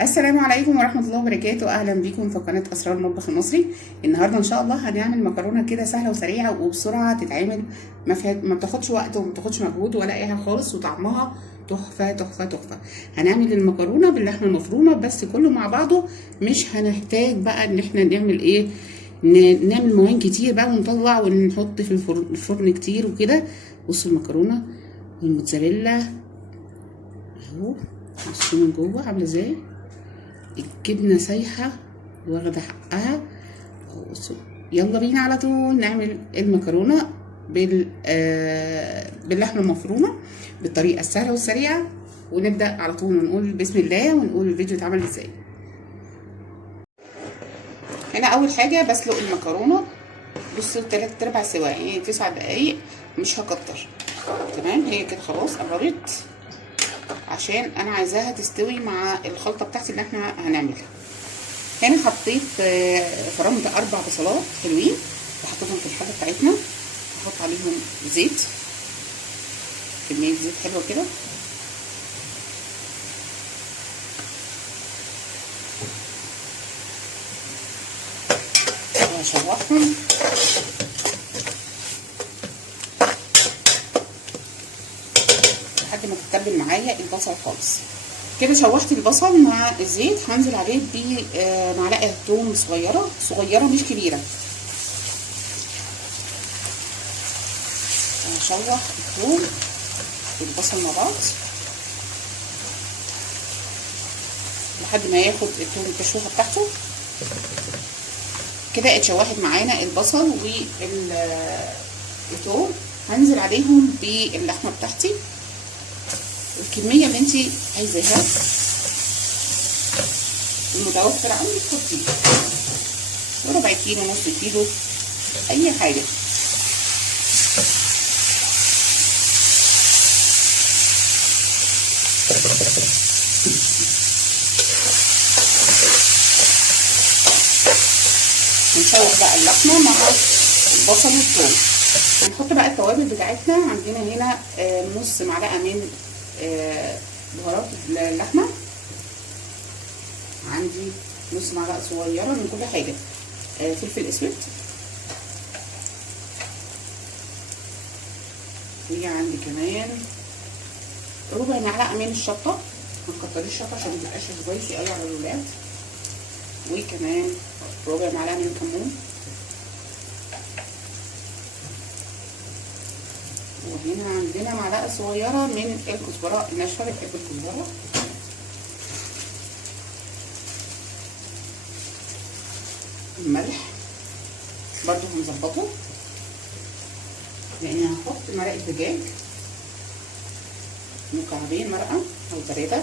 السلام عليكم ورحمة الله وبركاته. أهلا بكم في قناة أسرار المطبخ المصري. النهاردة إن شاء الله هنعمل مكرونة كده سهلة وسريعة وبسرعة تتعمل، ما بتاخدش وقت وما بتاخدش مجهود ولا أي حاجة خالص، وطعمها تحفة تحفة تحفة. هنعمل المكرونة باللحمة المفرومة بس كله مع بعضه، مش هنحتاج بقى إن احنا نعمل إيه، نعمل مواعين كتير بقى ونطلع ونحط في الفرن كتير وكده. بصوا المكرونة والموتزاريلا اهو، بصوا من جوه عاملة ازاي، الجبنه سايحه واخده حقها. يلا بينا على طول نعمل المكرونه باللحمه المفرومه بالطريقه السهله والسريعه، ونبدا على طول ونقول بسم الله ونقول الفيديو اتعمل ازاي. هنا اول حاجه بسلق المكرونه، بصوا 3/4 سوا، يعني 9 دقايق، مش هكتر. تمام، هي كده خلاص قربت، عشان انا عايزاها تستوي مع الخلطه بتاعتي اللي احنا هنعملها. هنا حطيت فرمت 4 بصلات حلوين وحطيتهم في الحله بتاعتنا. هحط عليهم زيت، كميه زيت حلوه كده، وهشوحهم لحد ما تتبل معايا البصل خالص. كده شوحت البصل مع الزيت، هنزل عليه بمعلقه ثوم صغيره صغيره مش كبيره. هشوح الثوم والبصل مع بعض لحد ما ياخد الثوم التشويحه بتاعته. كده اتشوحت معانا البصل والثوم، هنزل عليهم باللحمه بتاعتي الكميه اللي انت عايزاها المتوفر عندك، حطيه ربع كيلو، نص كيلو، اي حاجه. هنشوح بقى اللحمه مع البصل والثوم. هنحط بقى التوابل بتاعتنا. عندنا هنا نص معلقه من بهارات اللحمه، عندي نص معلقه صغيره من كل حاجه، فلفل اسود، وعندي كمان ربع معلقه من الشطه، ما تكتريش الشطه عشان متبقاش سبايسي قوي على الولاد، وكمان ربع معلقه من الكمون، وهنا عندنا معلقه صغيره من الكزبره الناشفه، بحب الكزبره، الملح برضو هنظبطه، لان هحط مرقه دجاج مكعبين مرقه او 3.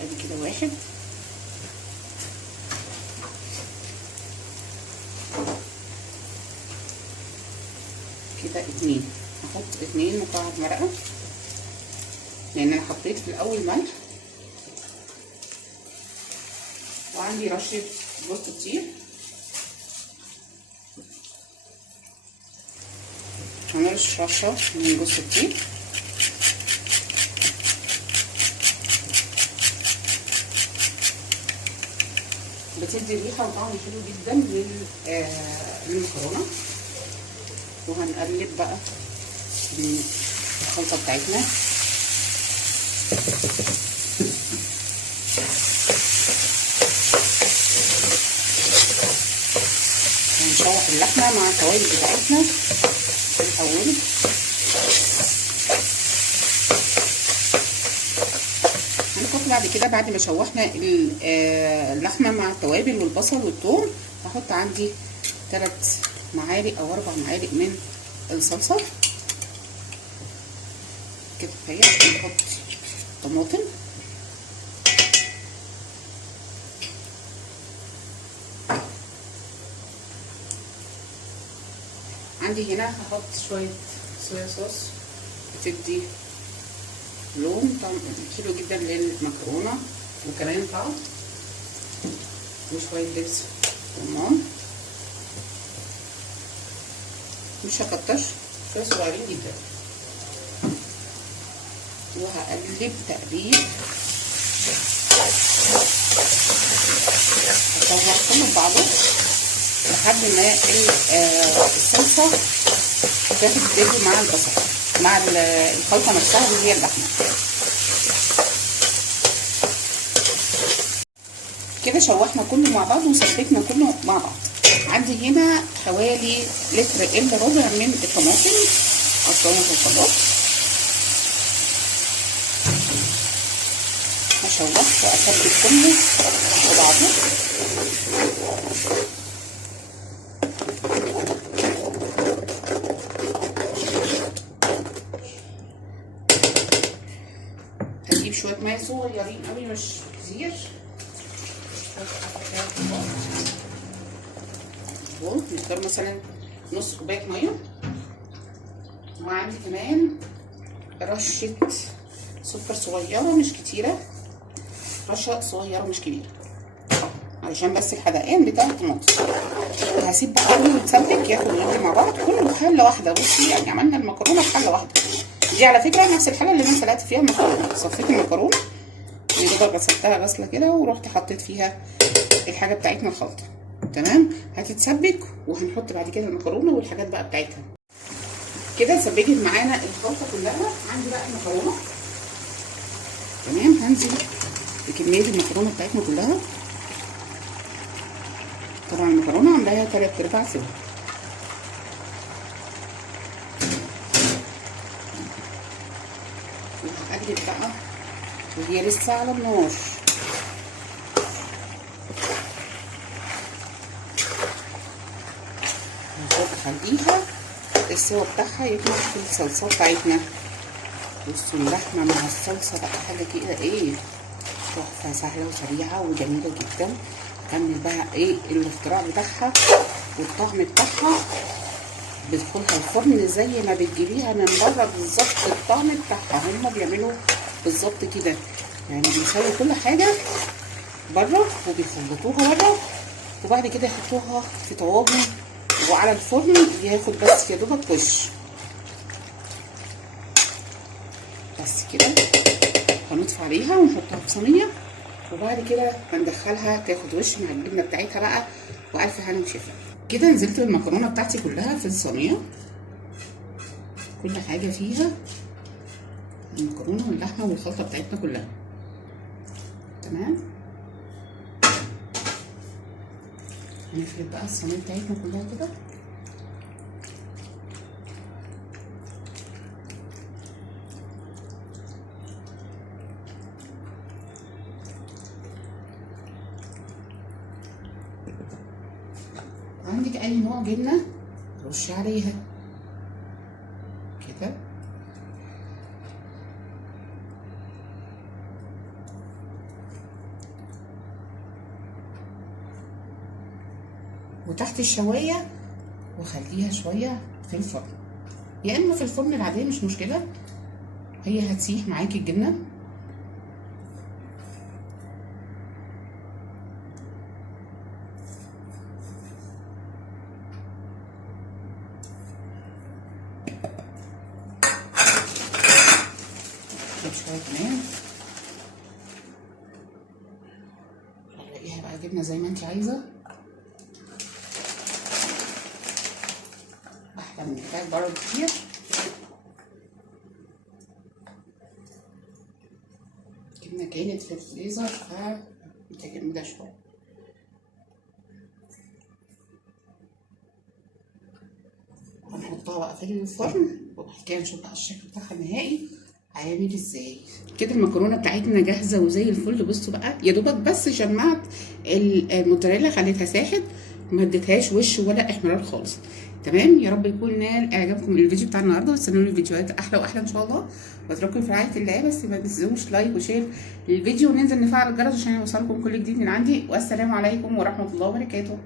ادي كده 1، كده 2. هحط 2 مكعب مرقه، لان انا حطيت في الاول ملح، وعندي رشه جوز الطيب، هنرش رشه من جوز الطيب، بتدي ريحه وطعم حلو جدا للمكرونه. وهنقلب بقى الخلطه بتاعتنا. هنشوح اللحمه مع التوابل بتاعتنا في الاول. هنحط بعد كده، بعد ما شوحنا اللحمه مع التوابل والبصل والثوم، هحط عندي 3 معالق او 4 معالق من الصلصه كده كفايه. نحط طماطم، عندي هنا هحط شويه صويا صوص بتدي لون طعم حلو جدا للمكرونه وكمان طعم، وشويه دبس رمان، مش هكتر، شويه صغيرين جدا. وهقلب تقليب شوحتهم ببعضه لحد ما الصلصه تاخد مع البصل مع الخلطه نفسها اللي هي اللحمه. كده شوحنا كله مع بعض وسبكنا كله مع بعض. عندي هنا حوالي لتر الا ربع من الطماطم عصرانه في الخلاط. هشوح واسبك كله وبعضه. هجيب شويه ميه صغيرين قوي مش كتير. نختار مثلا نص كوبايه ميه. وعندي كمان رشه سكر صغيره مش كتيره، رشه صغيره مش كبيره علشان بس الحدقان بتاع الطماطم. وهسيب بقى كله يتسبك ياخد ويدي مع بعض كله في حله واحده. بصي يعني عملنا المكرونه في حله واحده. دي على فكره نفس الحله اللي انا سلقت فيها المكرونه. صفيت المكرونه يدوبك غسلتها غسله كده ورحت حطيت فيها الحاجه بتاعتنا الخلطه. تمام. هتتسبك وهنحط بعد كده المكرونه والحاجات بقى بتاعتها. كده سبكت معانا الخلطه كلها. عندي بقى المكرونه. تمام. هنزل بكميه المكرونه بتاعتنا كلها. طبعا المكرونه عاملاها 3/4 سوا. وهقلب بقى وهي لسه على النار. هخليها السوا بتاعها يطلع في الصلصه بتاعتنا. بصوا اللحمه مع الصلصه بقى حاجه كده ايه تحفه، سهله وسريعه وجميله جدا. هكمل بقى ايه الاختراع بتاعها والطعم بتاعها. بدخلها الفرن زي ما بتجيبيها من بره بالظبط. الطعم بتاعها هما بيعملوا بالظبط كده، يعني بيسووا كل حاجه بره وبيخلطوها بره وبعد كده يحطوها في طواجن وعلى الفرن ياخد بس يا دوبك وش. بس كده هنطفي عليها ونحطها في صينيه وبعد كده هندخلها تاخد وش مع الجبنه بتاعتها بقى. والف هنا وشفا. كده نزلت المكرونه بتاعتي كلها في الصينيه، كل حاجه فيها المكرونه واللحمه والخلطه بتاعتنا كلها. تمام. هنفرد بقى الصينيه بتاعتنا كلها كده. عندك اي نوع جبنه رش عليها كده. وتحت الشوايه وخليها شويه في الفرن، يا اما في الفرن العاديه مش مشكله، هي هتسيح معاكي الجبنه. شويه كمان هتلاقيها بقى جبنه زي ما انت عايزه، احلى من بتاعت بره كتير. الجبنه كانت في الفريزر فمتجمده شويه. هنحطها بقى في الفرن وبعد كده نشوف بقى الشكل بتاعها النهائي عامل ازاي. كده المكرونه بتاعتنا جاهزه وزي الفل. بصوا بقى يا دوبك بس شمعت الموتزاريلا خليتها ساحت، ما اديتهاش وش ولا احمرار خالص. تمام. يا رب يكون نال اعجابكم الفيديو بتاع النهارده، واستنوني فيديوهات احلى واحلى ان شاء الله. واترككم في رعايه الله، بس ما تنسوش لايك وشير للفيديو وننزل نفعل الجرس عشان يوصلكم كل جديد من عندي. والسلام عليكم ورحمه الله وبركاته.